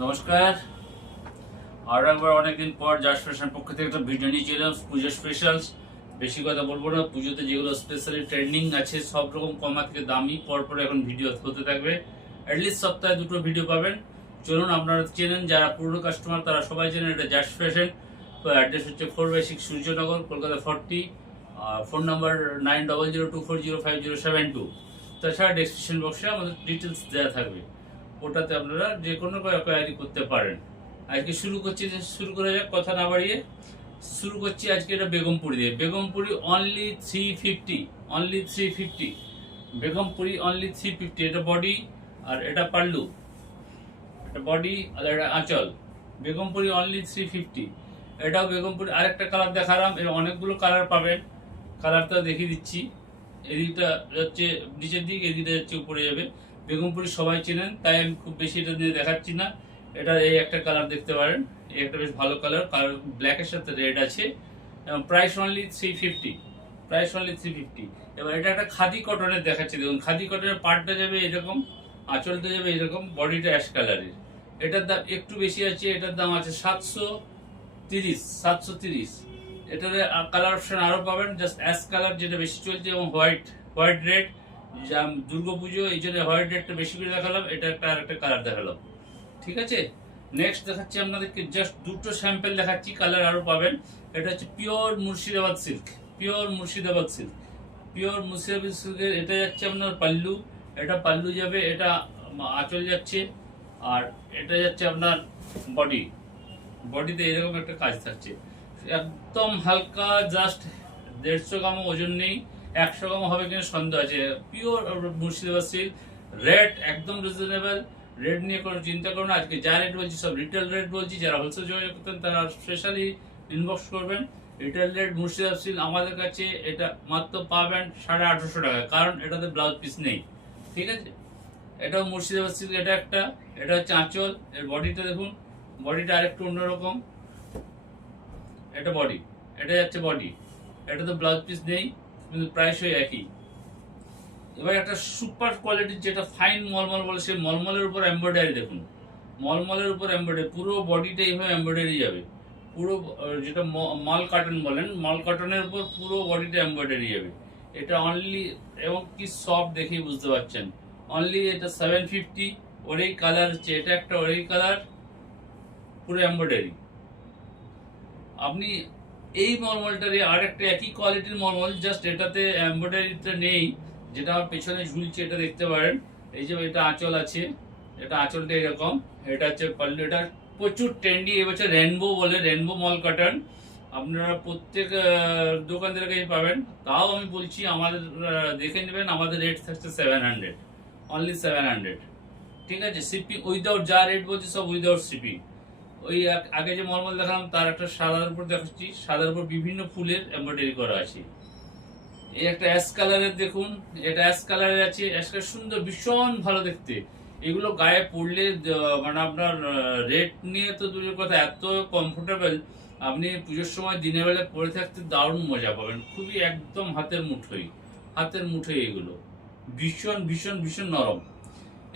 নমস্কার। আর একবার অনেকদিন পর জাস্ট ফ্যাশন পক্ষ থেকে একটা ভিডিও নিয়ে চলে এলাম, পুজো স্পেশালস। বেশি কথা বলবো না, পুজোতে যেগুলো স্পেশালি ট্রেন্ডিং আছে সব রকম কমা থেকে দামি পরপর এখন ভিডিও হতে থাকবে। অ্যাটলিস্ট সপ্তাহে দুটো ভিডিও পাবেন। চলুন, আপনারা চেনেন, যারা পুরনো কাস্টমার তারা সবাই চেনেন এটা জাস্ট ফ্যাশন। তো অ্যাড্রেস হচ্ছে 4/6 সূর্যনগর, কলকাতা 40। Phone number 9002405072। তাছাড়া ডেসক্রিপশন বক্সে আমাদের ডিটেলস দেওয়া থাকবে, ওটাতে আপনারা যে কোনো কোয়ারি করতে পারেন। আজকে শুরু করা যাক, কথা না বাড়িয়ে শুরু করছি। আজকে এটা বেগমপুরি দিয়ে, Begumpuri only 350, only 350, Begumpuri only 350। এটা বডি আর এটা পাল্লু, এটা বডি আর এটা আঁচল। বেগমপুরি অনলি 350। এটাও বেগমপুরি। আরেকটা কালার দেখালাম, এর অনেকগুলো কালার পাবেন। কালারটা দেখিয়ে দিচ্ছি। এদিকটা যাচ্ছে নিচের দিক, এদিকটা যাচ্ছে উপরে যাবে। বেগমপুরি সবাই চেনেন, তাই আমি খুব বেশি এটা নিয়ে দেখাচ্ছি না। এটা এই একটা কালার দেখতে পারেন, এই একটা বেশ ভালো কালার, কালার ব্ল্যাকের সাথে রেড আছে। Price only 350, price only 350। এবার এটা একটা খাদি কটনের দেখাচ্ছি, দেখুন খাদি কটনের পার্টটা যাবে এরকম, আঁচলটা যাবে এরকম, বডিটা অ্যাশ কালারের। এটার দাম একটু বেশি আছে, এটার দাম আছে 730, 730। এটার কালার অপশন আরো পাবেন, জাস্ট অ্যাশ কালার যেটা বেশি চলছে, এবং হোয়াইট, হোয়াইট রেড। দুর্গাপুজো এই জন্য হোয়াইট রেডটা বেশি করে দেখালাম, এটা একটা আর একটা কালার দেখালাম। ঠিক আছে, নেক্সট দেখাচ্ছি আপনাদেরকে, জাস্ট দুটো স্যাম্পল দেখাচ্ছি, কালার আরো পাবেন। এটা হচ্ছে pure Murshidabad silk, pure Murshidabad silk, pure Murshidabad সিল্কের। এটা যাচ্ছে আপনার পাল্লু, এটা পাল্লু যাবে, এটা আঁচল যাচ্ছে, আর এটা যাচ্ছে আপনার বডি। বডিতে এরকম একটা কাজ থাকছে, একদম হালকা, জাস্ট 150 গ্রাম ওজন নেই, 100 গ্রাম হবে কিনা সন্দেহ আছে। পিওর মুর্শিদাবাদ সিল্ক, রেট একদম রিজনেবল। রেট নিয়ে কোনো চিন্তা করুন। আজকে যা রেট বলছি সব রিটেল রেট বলছি, যারা হোলসেল যোগাযোগ করতেন তারা স্পেশালি ইনবক্স করবেন। রিটেল রেট মুর্শিদাবাদ সিল্ক আমাদের কাছে এটা মাত্র পাবেন 1850 টাকা, কারণ এটাতে ব্লাউজ পিস নেই। ঠিক আছে, এটাও মুর্শিদাবাদ সিল্ক। এটা একটা, এটা হচ্ছে আঁচল। এর বডিটা দেখুন, বডিটা আরেকটু অন্যরকম। এটা বডি, এটা যাচ্ছে বডি। এটা তো ব্লাউজ পিস নেই, কিন্তু প্রাইস ওই একই। এবার একটা সুপার কোয়ালিটির যেটা ফাইন মলমল বলে, সেই মলমলের উপর এমব্রয়ডারি দেখুন, মলমলের উপর এমব্রয়ডারি, পুরো বডিটা এইভাবে এমব্রয়ডারি যাবে। পুরো যেটা মাল কাটন বলেন, মাল কাটনের উপর পুরো বডিটা এমব্রয়ডারি যাবে। এটা অনলি, এবং কি সফট দেখেই বুঝতে পারছেন, অনলি এটা 750। ওরেই কালার হচ্ছে, এটা একটা ওরেই কালার, পুরো এমব্রয়ডারি। আপনি এই মলমলটারে আর একটা একই কোয়ালিটির মলমল, জাস্ট এটাতে এমব্রয়ডারিটা নেই, যেটা আমার পেছনে ঝুলছে এটা দেখতে পারেন। এই যে এটা আঁচল আছে, এটা আঁচলটা এরকম, এটা হচ্ছে পাল্লু। এটা প্রচুর ট্রেন্ডি এবছর, রেনবো বলে, রেনবো মল কটন। আপনারা প্রত্যেক দোকানদারের কাছে পাবেন। তাও আমি বলছি আমাদের দেখে নেবেন, আমাদের রেট থাকছে 700, অনলি 700। ঠিক আছে, শিপিং উইদাউট, যা রেট বলছি সব উইদাউট শিপিং। ওই আগে যে মলমল দেখালাম তার একটা সাদার উপর দেখাচ্ছি, সাদার উপর বিভিন্ন ফুলের এমব্রয়ডারি করা আছে। এই একটা অ্যাশ কালারের দেখুন, এটা অ্যাশ কালারের আছে, অ্যাশ কালার সুন্দর, ভীষণ ভালো দেখতে। এগুলো গায়ে পরলে মানে আপনার রেট নিয়ে তো দূরের কথা, এত কমফোর্টেবল। আপনি পুজোর সময় দিনের বেলা পরে থাকতে দারুণ মজা পাবেন, খুবই একদম হাতের মুঠোই, হাতের মুঠোই এগুলো, ভীষণ ভীষণ ভীষণ নরম।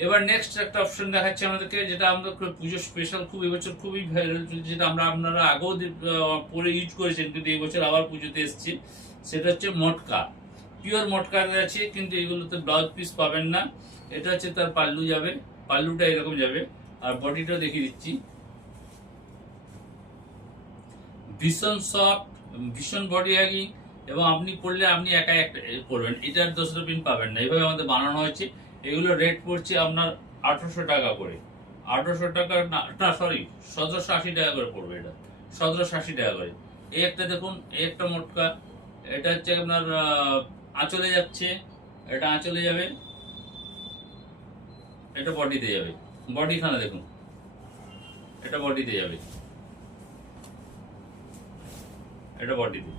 এবার নেক্সট একটা অপশন দেখাচ্ছি আমাদেরকে, যেটা আমরা পুজো স্পেশাল, খুব এবছর খুবই ভাইরাল চলছে, যেটা আপনারা আগেও পরে ইউজ করেছেন, কিন্তু এই বছর আবার পুজোতে এসছে। সেটা হচ্ছে মটকা, পিওর মটকা আছে, কিন্তু এগুলোতে ব্লাউজ পিস পাবেন না। এটা হচ্ছে তার পাল্লু যাবে, পাল্লুটা এরকম যাবে, আর বডিটাও দেখিয়ে দিচ্ছি। ভীষণ সফট, ভীষণ বডি হ্যাগিং, এবং আপনি পড়লে আপনি একা একটা পড়বেন, এটার 10টা পিন পাবেন না। এইভাবে আমাদের বানানো হয়েছে। এগুলো রেট পড়ছে আপনার 1800 টাকা করে, 1800 টাকা না সরি, 1780 টাকা করে পড়বে। এটা 1780 টাকা করে। এই একটা দেখুন, এই একটা মোটকা, এটা হচ্ছে আপনার আঁচলে যাচ্ছে, এটা আঁচলে যাবে, এটা বডিতে যাবে। বডিখানা দেখুন, এটা বডিতে যাবে, এটা বডিতে।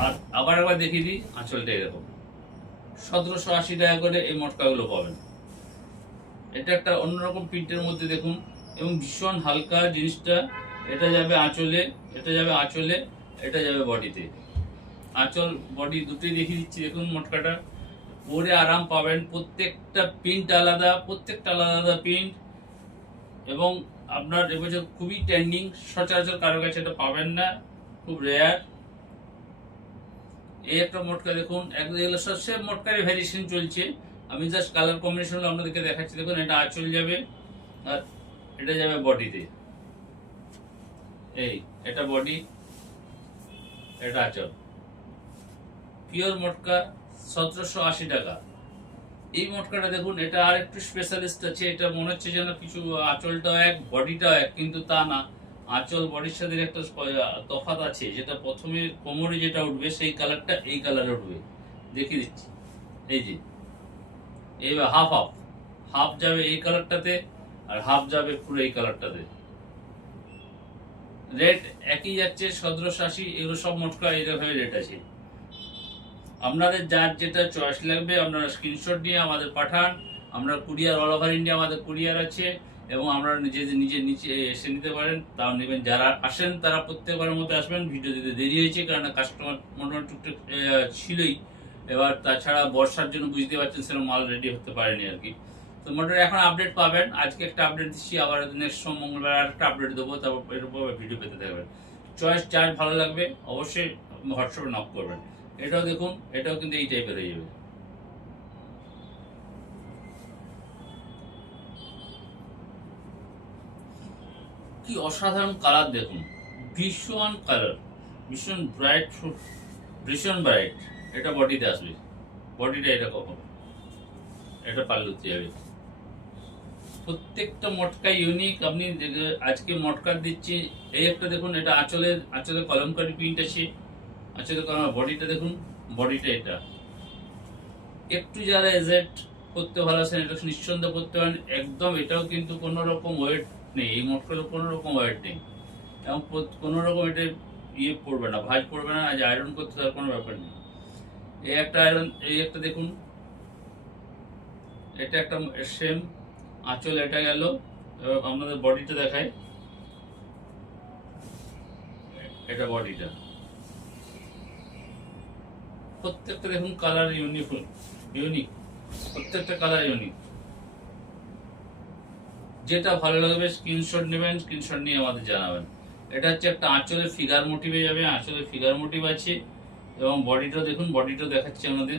আর আবার একবার দেখিয়ে দিই, আঁচলটা এরকম। 1780 টাকা করে এই মটকাগুলো পাবেন। এটা একটা অন্যরকম প্রিন্টের মধ্যে দেখুন, এবং ভীষণ হালকা জিনিসটা। এটা যাবে আঁচলে, এটা যাবে আঁচলে, এটা যাবে বডিতে। আঁচল বডি দুটোই দেখিয়ে দিচ্ছি, দেখুন মটকাটা পরে আরাম পাবেন। প্রত্যেকটা প্রিন্ট আলাদা, প্রত্যেকটা আলাদা আলাদা প্রিন্ট, এবং আপনার এবছর খুবই ট্রেন্ডিং, সচরাচর কারো কাছে এটা পাবেন না, খুব রেয়ার। এই একটা মটকা দেখুন, এগুলো সব মটকারের ভ্যারিয়েশন চলছে। আমি জাস্ট কালার কম্বিনেশন আপনাদেরকে দেখাচ্ছি। দেখুন এটা আঁচল যাবে আর এটা যাবে বডিতে। এই এটা বডি, এটা আঁচল। পিওর মটকা 1780 টাকা। এই মটকাটা দেখুন, এটা আর একটু স্পেশালিস্ট আছে। এটা মনে হচ্ছে যেন কিছু আঁচলটাও এক বডিটাও এক, কিন্তু তা না। আঁচল বডির সাথে একটা তফাৎ আছে, যেটা প্রথমে কোমরে যেটা উঠবে সেই কালারটা এই কালারে উঠবে। দেখিয়ে দিচ্ছি, এই যে এইবার হাফ হাফ হাফ যাবে এই কালারটাতে, আর হাফ যাবে পুরো এই কালারটাতে। রেট একই যাচ্ছে, 1780। এগুলো সব মটকা এইরকম রেট আছে। আপনাদের যার যেটা চয়েস লাগবে আপনারা স্ক্রিনশট নিয়ে আমাদের পাঠান। আমরা কুরিয়ার অল ওভার ইন্ডিয়া, আমাদের কুরিয়ার আছে, এবং আমরা নিজে নিচে এসে নিতে পারেন, তাও নেবেন। যারা আসেন তারা প্রত্যেকবারের মতো আসবেন। ভিডিও দিতে দেরি হয়েছে কারণ কাস্টমার মোটামুটি টুকটাক ছিলই। এবার তাছাড়া বর্ষার জন্য বুঝতে পারছেন সেরকম মাল রেডি হতে পারেনি আর কি। তো মোটামুটি এখন আপডেট পাবেন। আজকে একটা আপডেট দিচ্ছি, আবার নেক্সট মঙ্গলবার আর একটা আপডেট দেবো, তারপর এর উপর ভিডিও পেতে থাকবেন। চয়েস যার ভালো লাগবে অবশ্যই হোয়াটসঅ্যাপে নক করবেন। এটাও দেখুন, এটাও কিন্তু এই টাইপের হয়ে যাবে। কি অসাধারণ কালার দেখুন, ভীষণ কালার, ভীষণ ব্রাইট, ভীষণ ব্রাইট। এটা বডিতে আসবে, বডিটা এটা কখন, এটা পাল্লুতে যাবে। প্রত্যেকটা মটকা ইউনিক। আপনি আজকে মটকা দিচ্ছি, এই একটা দেখুন, এটা আঁচলে কলমকারি প্রিন্ট আছে। আঁচলে কলম, বডিটা দেখুন, বডিটা এটা। একটু যারা এজেড করতে ভালোবাসেন এটা নিঃসন্দেহ করতে পারেন একদম। এটাও কিন্তু কোনো রকম ওয়েট নেই, এই মটকারও কোনো রকম ওয়েট নেই, এবং কোনো রকম এটা পড়বে না, ভাঁজ পড়বে না, যে আয়রন করতে তার কোনো ব্যাপার নেই। এই একটা আয়রন, এই একটা দেখুন, এটা একটা সেম আঁচল, এটা গেল। আপনাদের বডিটা দেখায়, এটা বডিটা। প্রত্যেকটা দেখুন কালার ইউনিক, প্রত্যেকটা কালার ইউনিক। যেটা ভালো লাগবে স্ক্রিনশট নেবেন, স্ক্রিনশট নিয়ে আমাদের জানাবেন। এটা হচ্ছে একটা আঁচলে ফিগার মোটিভে যাবে, আঁচলে ফিগার মোটিভ আছে, এবং বডিটা দেখুন, বডিটা দেখাচ্ছে আমাদের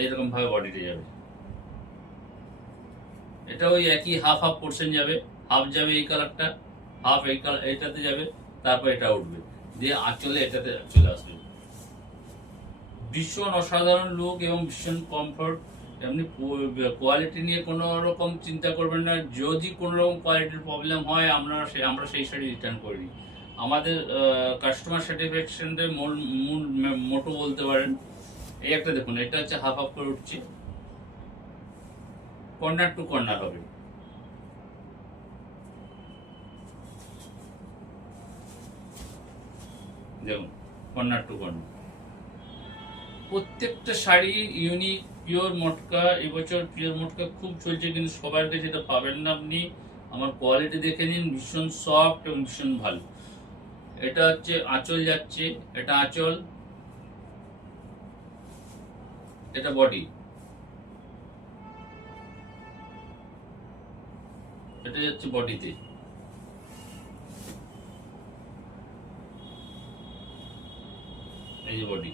এইরকম ভাবে বডিতে যাবে। এটা ওই একই হাফ হাফ পোর্শন যাবে, হাফ যাবে এই কালারটা, হাফ এই কালার এটাতে যাবে, তারপর এটা উঠবে, দিয়ে আঁচলে এটাতে চলে আসবে। ভীষণ অসাধারণ লুক এবং ভীষণ কমফোর্ট। এমনি কোয়ালিটি নিয়ে কোনো রকম চিন্তা করবেন না। যদি কোনো রকম কোয়ালিটির প্রবলেম হয় আমরা সেই শাড়ি রিটার্ন করি। আমাদের কাস্টমার স্যাটিসফ্যাকশনের মূল মোটো বলতে পারেন। এই একটা দেখুন, এটা হচ্ছে হাফ হাফ করে উঠছে, কর্নার টু কর্নার হবে। দেখুন, কর্নার টু কর্নার। প্রত্যেকটা শাড়ি ইউনিক, পিওর মটকা। এবছর পিওর মটকা খুব চলছে, কিন্তু সবার কাছে এটা পাবেন না আপনি। আমার কোয়ালিটি দেখে নিন, ভীষণ সফট এবং ভীষণ ভালো। এটা হচ্ছে আঁচল যাচ্ছে, এটা আঁচল, এটা বডি, এটা যাচ্ছে বডিতে। এই যে বডি,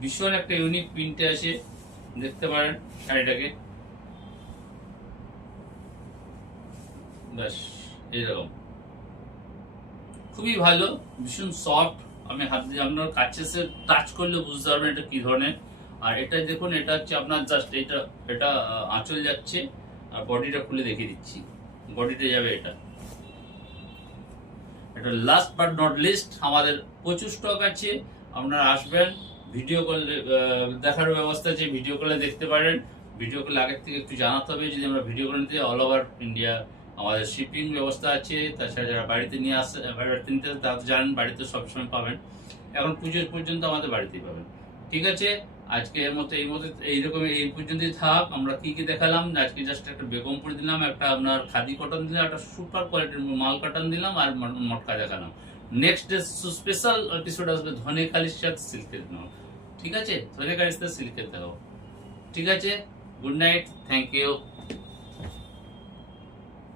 ভীষণ একটা ইউনিক প্রিন্টে আছে, দেখতে পারেন শাড়িটাকে। ব্যাস এইরকম, খুবই ভালো, ভীষণ সফট। আমি হাত দিয়ে আপনার কাছে টাচ করলে বুঝতে পারবেন এটা কি ধরনের। আর এটা দেখুন, এটা হচ্ছে আপনার জাস্ট এটা আঁচল যাচ্ছে, আর বডিটা খুলে দেখিয়ে দিচ্ছি, বডিতে যাবে এটা। এটা লাস্ট বাট নট লিস্ট, আমাদের প্রচুর স্টক আছে। আপনারা আসবেন, ভিডিও কল দেখার ব্যবস্থা আছে, ভিডিও কলে দেখতে পারেন। ভিডিও কলে আগের থেকে একটু জানাতে হবে, যদি আমরা ভিডিও কলে নিতে অল ওভার ইন্ডিয়া আমাদের শিপিং ব্যবস্থা আছে। তাছাড়া যারা বাড়িতে নিয়ে আসে, বাড়িতে নিতে তারা তো জানেন বাড়িতে সবসময় পাবেন, এখন পুজোর পর্যন্ত আমাদের বাড়িতেই পাবেন। ঠিক আছে, আজকে এইরকম এই পর্যন্তই থাক। আমরা কি কি দেখালাম আজকে, জাস্ট একটা বেগমপুর দিলাম, একটা আপনার খাদি কটন দিলাম, একটা সুপার কোয়ালিটির মাল কটন দিলাম, আর মটকা দেখালাম। নেক্সট ডে স্পেশাল এপিসোড আসবে ধনেখালির সাথে সিল্কের নাম। ঠিক আছে, ধনেখালির সাথে সিল্কের দেখাবো। ঠিক আছে, গুড নাইট, থ্যাংক ইউ।